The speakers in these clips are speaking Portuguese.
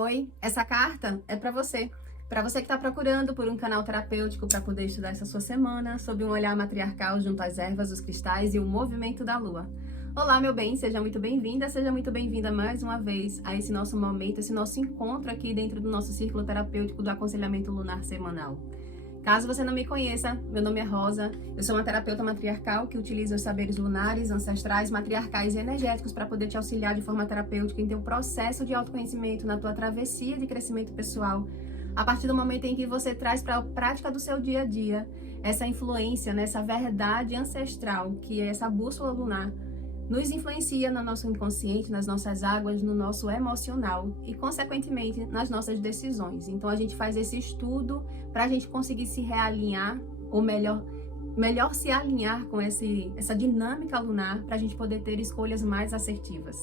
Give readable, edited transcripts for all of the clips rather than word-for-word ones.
Oi, essa carta é para você. Para você que está procurando por um canal terapêutico para poder estudar essa sua semana sob um olhar matriarcal junto às ervas, os cristais e o movimento da lua. Olá, meu bem, seja muito bem-vinda, seja muito bem-vinda mais uma vez a esse nosso momento, esse nosso encontro aqui dentro do nosso círculo terapêutico do aconselhamento lunar semanal. Caso você não me conheça, meu nome é Rosa, eu sou uma terapeuta matriarcal que utiliza os saberes lunares, ancestrais, matriarcais e energéticos para poder te auxiliar de forma terapêutica em teu processo de autoconhecimento, na tua travessia de crescimento pessoal, a partir do momento em que você traz para a prática do seu dia a dia essa influência, essa verdade ancestral, que é essa bússola lunar, nos influencia no nosso inconsciente, nas nossas águas, no nosso emocional e, consequentemente, nas nossas decisões. Então, a gente faz esse estudo para a gente conseguir se realinhar, ou melhor se alinhar com essa dinâmica lunar, para a gente poder ter escolhas mais assertivas.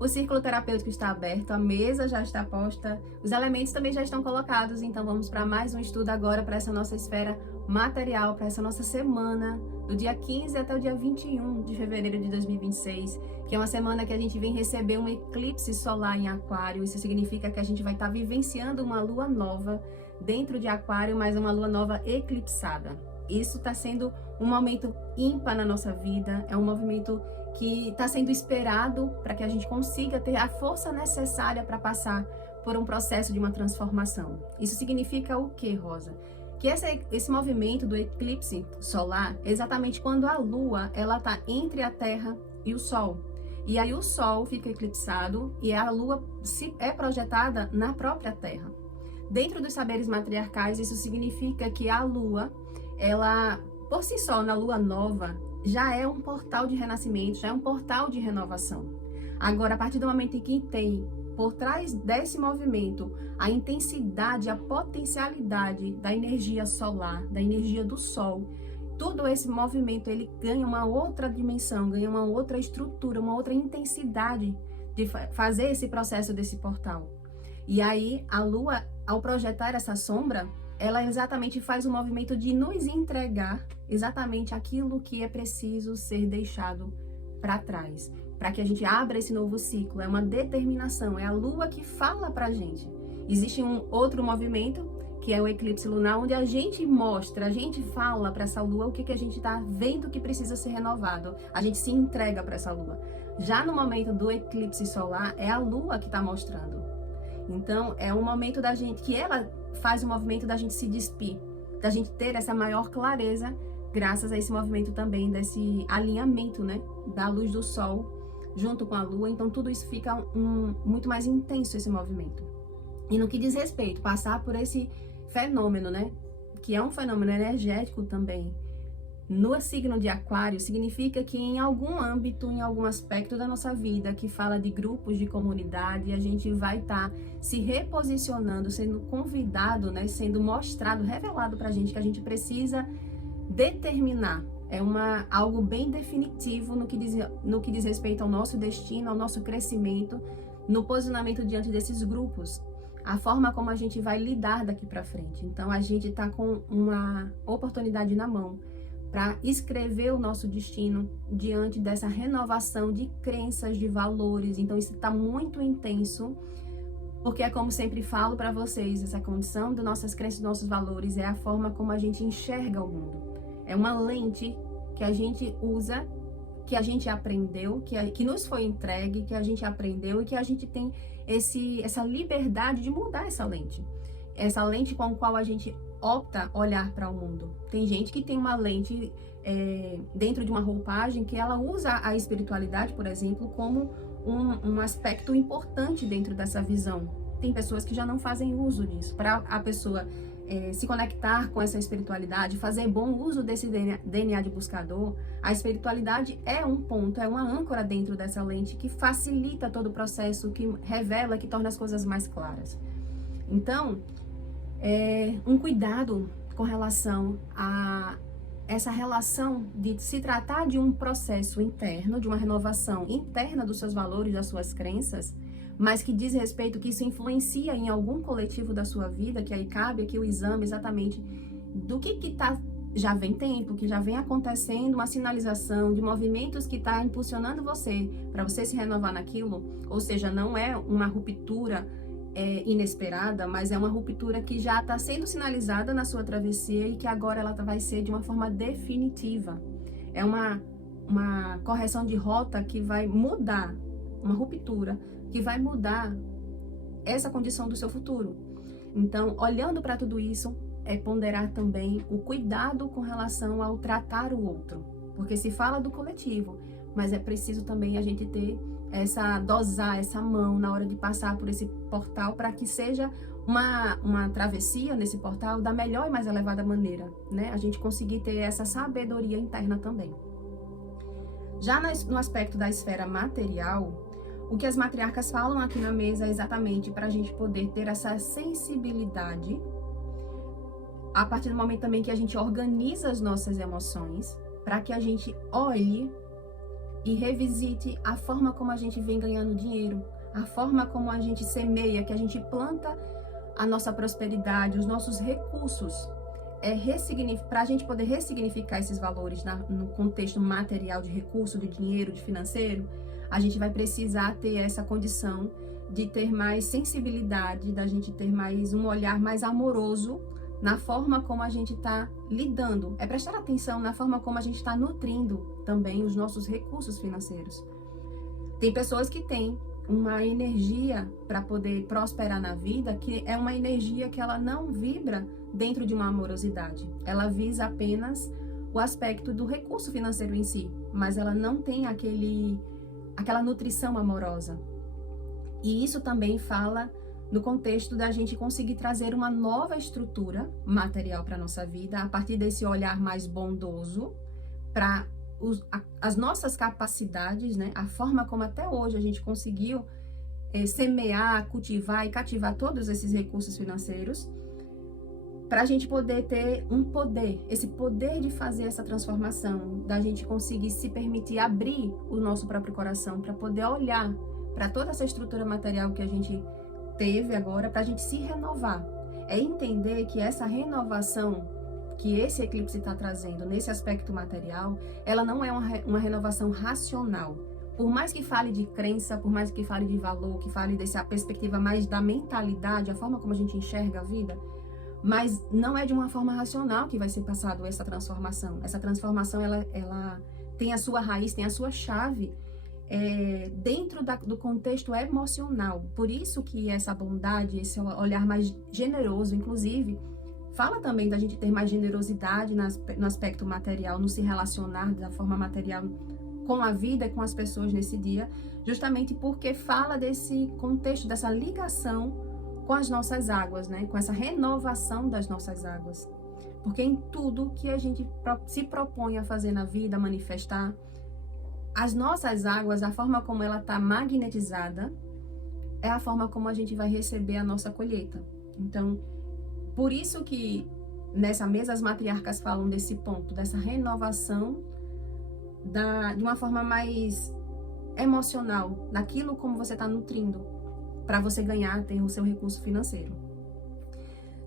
O círculo terapêutico está aberto, a mesa já está posta, os elementos também já estão colocados, então vamos para mais um estudo agora para essa nossa esfera material, para essa nossa semana, do dia 15 até o dia 21 de fevereiro de 2026, que é uma semana que a gente vem receber um eclipse solar em Aquário. Isso significa que a gente vai estar vivenciando uma lua nova dentro de Aquário, mas uma lua nova eclipsada. Isso está sendo um momento ímpar na nossa vida, é um movimento que está sendo esperado para que a gente consiga ter a força necessária para passar por um processo de uma transformação. Isso significa o quê, Rosa? Que esse movimento do eclipse solar é exatamente quando a Lua está entre a Terra e o Sol. E aí o Sol fica eclipsado e a Lua é projetada na própria Terra. Dentro dos saberes matriarcais, isso significa que a Lua, ela, por si só, na Lua nova, já é um portal de renascimento, já é um portal de renovação. Agora, a partir do momento em que tem por trás desse movimento a intensidade, a potencialidade da energia solar, da energia do Sol, todo esse movimento ele ganha uma outra dimensão, ganha uma outra estrutura, uma outra intensidade de fazer esse processo desse portal. E aí a Lua, ao projetar essa sombra, ela exatamente faz o movimento de nos entregar exatamente aquilo que é preciso ser deixado para trás, para que a gente abra esse novo ciclo. É uma determinação, é a Lua que fala para a gente. Existe um outro movimento, que é o eclipse lunar, onde a gente mostra, a gente fala para essa Lua o que a gente está vendo que precisa ser renovado. A gente se entrega para essa Lua. Já no momento do eclipse solar, é a Lua que está mostrando. Então, é um momento da gente, que ela faz o movimento da gente se despir, da gente ter essa maior clareza, graças a esse movimento também, desse alinhamento, da luz do Sol junto com a Lua. Então, tudo isso fica muito mais intenso, esse movimento. E no que diz respeito, passar por esse fenômeno, que é um fenômeno energético também, no signo de Aquário, significa que em algum âmbito, em algum aspecto da nossa vida, que fala de grupos, de comunidade, a gente vai estar se reposicionando, sendo convidado, sendo mostrado, revelado pra gente que a gente precisa determinar. É algo bem definitivo no que diz respeito ao nosso destino, ao nosso crescimento, no posicionamento diante desses grupos, a forma como a gente vai lidar daqui para frente. Então, a gente está com uma oportunidade na mão para escrever o nosso destino diante dessa renovação de crenças, de valores. Então, isso está muito intenso, porque é como sempre falo para vocês, essa condição das nossas crenças, dos nossos valores, é a forma como a gente enxerga o mundo. É uma lente que a gente usa, que a gente aprendeu, que nos foi entregue, que a gente aprendeu e que a gente tem essa liberdade de mudar essa lente. Essa lente com a qual a gente opta olhar para o mundo. Tem gente que tem uma lente dentro de uma roupagem que ela usa a espiritualidade, por exemplo, como um aspecto importante dentro dessa visão. Tem pessoas que já não fazem uso disso. Para a pessoa se conectar com essa espiritualidade, fazer bom uso desse DNA de buscador, a espiritualidade é um ponto, é uma âncora dentro dessa lente que facilita todo o processo, que revela, que torna as coisas mais claras. Então, um cuidado com relação a essa relação de se tratar de um processo interno, de uma renovação interna dos seus valores, das suas crenças, mas que diz respeito que isso influencia em algum coletivo da sua vida, que aí cabe aqui o exame exatamente do que já vem tempo, que já vem acontecendo, uma sinalização de movimentos que está impulsionando você, para você se renovar naquilo, ou seja, não é uma ruptura inesperada, mas é uma ruptura que já está sendo sinalizada na sua travessia e que agora ela vai ser de uma forma definitiva. É uma correção de rota que vai mudar, uma ruptura que vai mudar essa condição do seu futuro. Então, olhando para tudo isso, é ponderar também o cuidado com relação ao tratar o outro, porque se fala do coletivo, mas é preciso também a gente ter dosar essa mão na hora de passar por esse portal para que seja uma travessia nesse portal da melhor e mais elevada maneira, né? A gente conseguir ter essa sabedoria interna também. Já no aspecto da esfera material, o que as matriarcas falam aqui na mesa é exatamente para a gente poder ter essa sensibilidade, a partir do momento também que a gente organiza as nossas emoções, para que a gente olhe e revisite a forma como a gente vem ganhando dinheiro, a forma como a gente semeia, que a gente planta a nossa prosperidade, os nossos recursos. Para a gente poder ressignificar esses valores no contexto material de recurso, de dinheiro, de financeiro, a gente vai precisar ter essa condição de ter mais sensibilidade, da gente ter mais um olhar mais amoroso na forma como a gente está lidando. É prestar atenção na forma como a gente está nutrindo também os nossos recursos financeiros. Tem pessoas que têm uma energia para poder prosperar na vida, que é uma energia que ela não vibra dentro de uma amorosidade. Ela visa apenas o aspecto do recurso financeiro em si, mas ela não tem aquela nutrição amorosa. E isso também fala no contexto da gente conseguir trazer uma nova estrutura material para a nossa vida, a partir desse olhar mais bondoso para as nossas capacidades, né? A forma como até hoje a gente conseguiu semear, cultivar e cativar todos esses recursos financeiros, para a gente poder ter esse poder de fazer essa transformação, da gente conseguir se permitir abrir o nosso próprio coração para poder olhar para toda essa estrutura material que a gente teve agora, para a gente se renovar. É entender que essa renovação que esse eclipse está trazendo nesse aspecto material, ela não é uma renovação racional. Por mais que fale de crença, por mais que fale de valor, que fale dessa perspectiva mais da mentalidade, a forma como a gente enxerga a vida, mas não é de uma forma racional que vai ser passado essa transformação. Essa transformação, ela tem a sua raiz, tem a sua chave dentro do contexto emocional. Por isso que essa bondade, esse olhar mais generoso, inclusive, fala também da gente ter mais generosidade no aspecto material, no se relacionar da forma material com a vida e com as pessoas nesse dia, justamente porque fala desse contexto, dessa ligação com as nossas águas, né? Com essa renovação das nossas águas. Porque em tudo que a gente se propõe a fazer na vida, a manifestar, as nossas águas, a forma como ela está magnetizada, é a forma como a gente vai receber a nossa colheita. Então, por isso que nessa mesa as matriarcas falam desse ponto, dessa renovação de uma forma mais emocional, daquilo como você está nutrindo, para você ganhar, ter o seu recurso financeiro.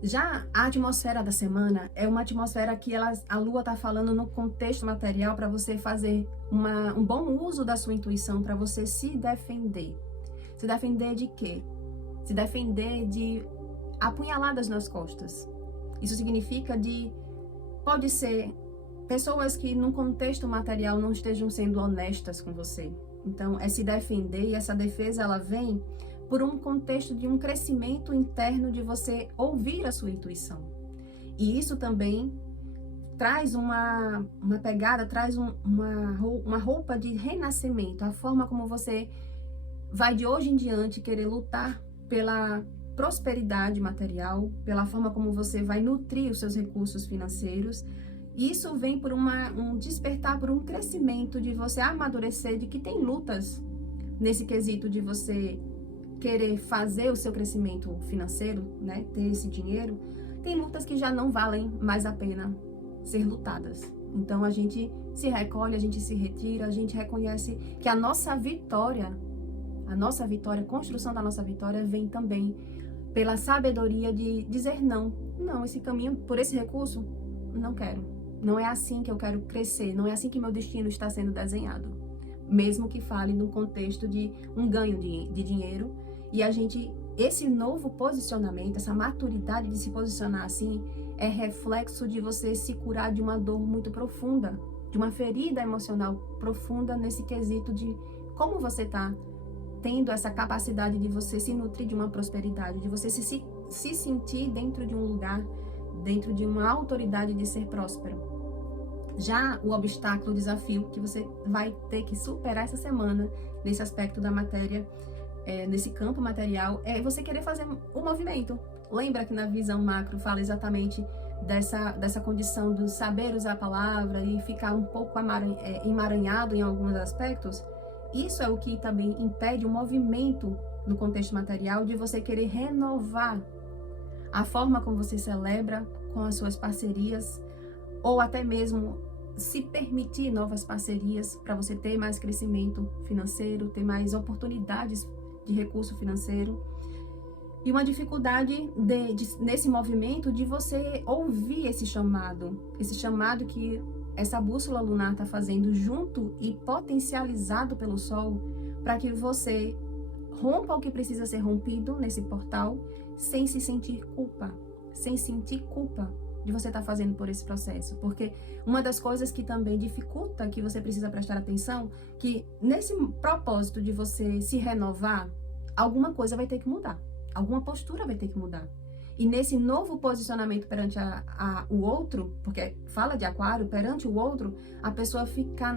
Já a atmosfera da semana é uma atmosfera que a Lua está falando no contexto material para você fazer um bom uso da sua intuição, para você se defender. Se defender de quê? Se defender de apunhaladas nas costas. Isso significa pode ser pessoas que no contexto material não estejam sendo honestas com você. Então, é se defender, e essa defesa ela vem por um contexto de um crescimento interno, de você ouvir a sua intuição. E isso também traz uma pegada, traz uma roupa de renascimento, a forma como você vai de hoje em diante querer lutar pela prosperidade material, pela forma como você vai nutrir os seus recursos financeiros. Isso vem por um despertar, por um crescimento, de você amadurecer, de que tem lutas nesse quesito de você querer fazer o seu crescimento financeiro, né, ter esse dinheiro. Tem lutas que já não valem mais a pena ser lutadas. Então a gente se recolhe, a gente se retira, a gente reconhece que a nossa vitória, a construção da nossa vitória vem também pela sabedoria de dizer não. Não, esse caminho, por esse recurso, não quero. Não é assim que eu quero crescer, não é assim que meu destino está sendo desenhado. Mesmo que fale num contexto de um ganho de dinheiro, e a gente esse novo posicionamento, essa maturidade de se posicionar assim, é reflexo de você se curar de uma dor muito profunda, de uma ferida emocional profunda nesse quesito de como você está tendo essa capacidade de você se nutrir de uma prosperidade, de você se sentir dentro de um lugar, dentro de uma autoridade de ser próspero. Já o obstáculo, o desafio que você vai ter que superar essa semana, nesse aspecto da matéria, nesse campo material, é você querer fazer o movimento. Lembra que na visão macro fala exatamente dessa condição do saber usar a palavra e ficar um pouco emaranhado em alguns aspectos? Isso é o que também impede o movimento no contexto material de você querer renovar a forma como você celebra com as suas parcerias, ou até mesmo se permitir novas parcerias para você ter mais crescimento financeiro, ter mais oportunidades de recurso financeiro. E uma dificuldade nesse movimento de você ouvir esse chamado que essa bússola lunar está fazendo junto e potencializado pelo Sol, para que você rompa o que precisa ser rompido nesse portal, sem se sentir culpa, sem sentir culpa de você estar fazendo por esse processo. Porque uma das coisas que também dificulta, que você precisa prestar atenção, que nesse propósito de você se renovar, alguma coisa vai ter que mudar, alguma postura vai ter que mudar. E nesse novo posicionamento perante o outro, porque fala de aquário, perante o outro, a pessoa ficar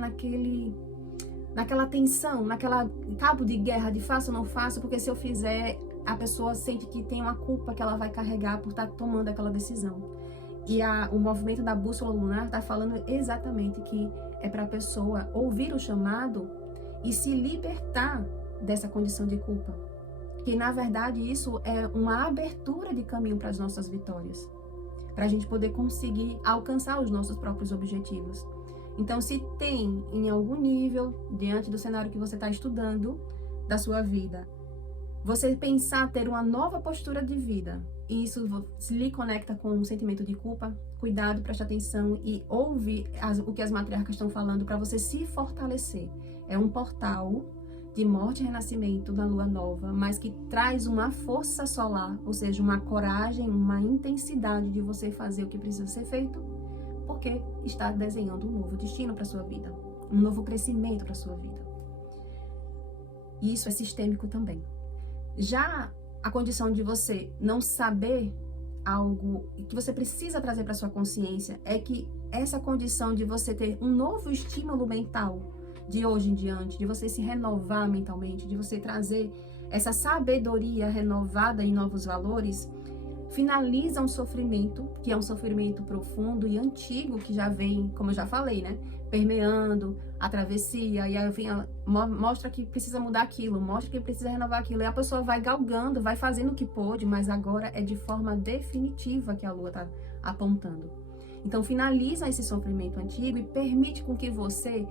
naquela tensão, naquela cabo de guerra de faço ou não faço, porque se eu fizer, a pessoa sente que tem uma culpa que ela vai carregar por estar tomando aquela decisão. E o movimento da bússola lunar está falando exatamente que é para a pessoa ouvir o chamado e se libertar dessa condição de culpa. Que na verdade isso é uma abertura de caminho para as nossas vitórias, para a gente poder conseguir alcançar os nossos próprios objetivos. Então, se tem em algum nível, diante do cenário que você está estudando da sua vida, você pensar ter uma nova postura de vida, e isso lhe conecta com um sentimento de culpa, cuidado, preste atenção e ouve o que as matriarcas estão falando para você se fortalecer. É um portal de morte e renascimento da lua nova, mas que traz uma força solar, ou seja, uma coragem, uma intensidade de você fazer o que precisa ser feito, porque está desenhando um novo destino para sua vida, um novo crescimento para sua vida. E isso é sistêmico também. Já a condição de você não saber algo que você precisa trazer para sua consciência é que essa condição de você ter um novo estímulo mental de hoje em diante, de você se renovar mentalmente, de você trazer essa sabedoria renovada em novos valores, finaliza um sofrimento, que é um sofrimento profundo e antigo, que já vem, como eu já falei, né, permeando a travessia, e aí mostra que precisa mudar aquilo, mostra que precisa renovar aquilo, e a pessoa vai galgando, vai fazendo o que pôde, mas agora é de forma definitiva que a Lua está apontando. Então finaliza esse sofrimento antigo e permite com que você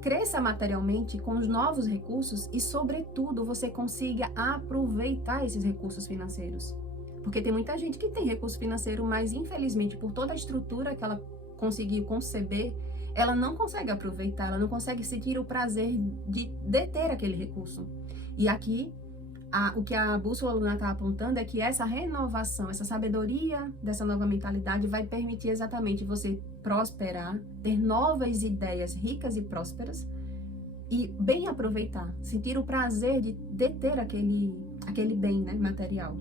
cresça materialmente com os novos recursos e, sobretudo, você consiga aproveitar esses recursos financeiros. Porque tem muita gente que tem recurso financeiro, mas infelizmente por toda a estrutura que ela conseguiu conceber, ela não consegue aproveitar, ela não consegue sentir o prazer de deter aquele recurso. E aqui, o que a bússola lunar está apontando é que essa renovação, essa sabedoria dessa nova mentalidade vai permitir exatamente você prosperar, ter novas ideias ricas e prósperas e bem aproveitar, sentir o prazer de deter aquele bem, né, material.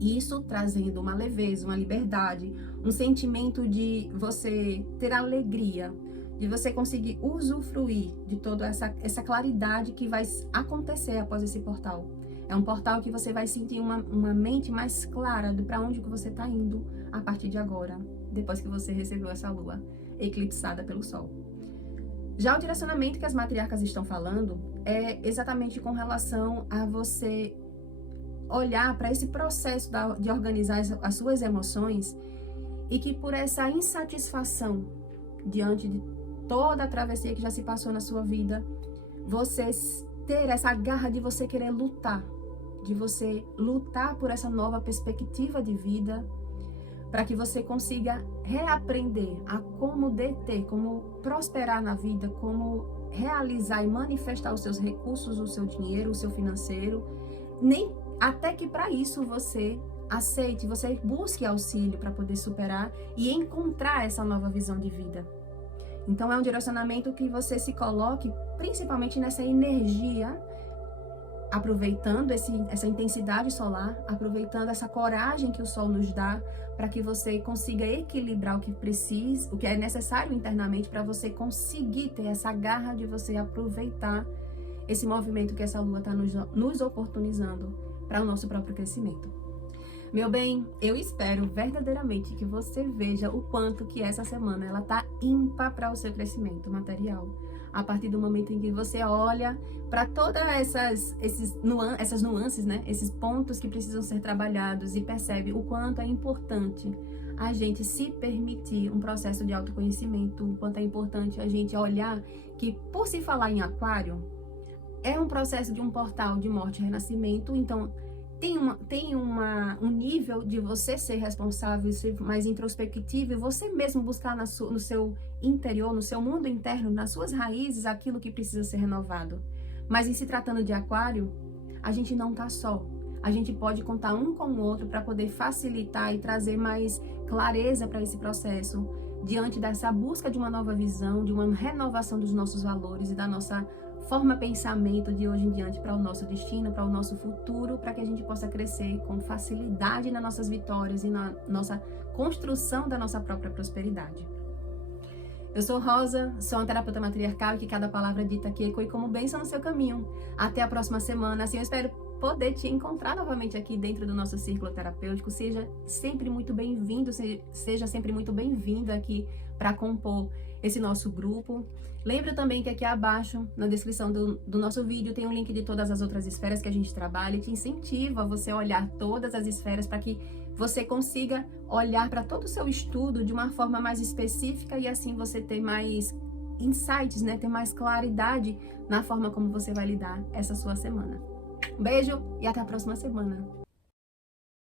Isso trazendo uma leveza, uma liberdade, um sentimento de você ter alegria, de você conseguir usufruir de toda essa claridade que vai acontecer após esse portal. É um portal que você vai sentir uma mente mais clara de para onde que você está indo a partir de agora, depois que você recebeu essa lua eclipsada pelo Sol. Já o direcionamento que as matriarcas estão falando é exatamente com relação a você olhar para esse processo de organizar as suas emoções e que por essa insatisfação diante de toda a travessia que já se passou na sua vida, você ter essa garra de você querer lutar, de você lutar por essa nova perspectiva de vida, para que você consiga reaprender a como deter, como prosperar na vida, como realizar e manifestar os seus recursos, o seu dinheiro, o seu financeiro, nem até que para isso você aceite, você busque auxílio para poder superar e encontrar essa nova visão de vida. Então é um direcionamento que você se coloque principalmente nessa energia, aproveitando essa intensidade solar, aproveitando essa coragem que o sol nos dá, para que você consiga equilibrar o que precisa, o que é necessário internamente, para você conseguir ter essa garra de você aproveitar esse movimento que essa lua está nos oportunizando para o nosso próprio crescimento. Meu bem, eu espero verdadeiramente que você veja o quanto que essa semana ela tá ímpar para o seu crescimento material. A partir do momento em que você olha para todas essas nuances, né? Esses pontos que precisam ser trabalhados e percebe o quanto é importante a gente se permitir um processo de autoconhecimento, o quanto é importante a gente olhar que, por se falar em aquário, é um processo de um portal de morte e renascimento, então tem um nível de você ser responsável, ser mais introspectivo e você mesmo buscar no seu interior, no seu mundo interno, nas suas raízes, aquilo que precisa ser renovado. Mas em se tratando de aquário, a gente não tá só. A gente pode contar um com o outro para poder facilitar e trazer mais clareza para esse processo, diante dessa busca de uma nova visão, de uma renovação dos nossos valores e da nossa forma pensamento de hoje em diante para o nosso destino, para o nosso futuro, para que a gente possa crescer com facilidade nas nossas vitórias e na nossa construção da nossa própria prosperidade. Eu sou Rosa, sou uma terapeuta matriarcal e que cada palavra dita aqui ecoe como bênção no seu caminho. Até a próxima semana, assim eu espero poder te encontrar novamente aqui dentro do nosso círculo terapêutico. Seja sempre muito bem-vindo, seja sempre muito bem-vinda aqui para compor esse nosso grupo. Lembra também que aqui abaixo, na descrição do nosso vídeo, tem um link de todas as outras esferas que a gente trabalha e te incentivo a você olhar todas as esferas para que você consiga olhar para todo o seu estudo de uma forma mais específica e assim você ter mais insights, né? Ter mais claridade na forma como você vai lidar essa sua semana. Um beijo e até a próxima semana.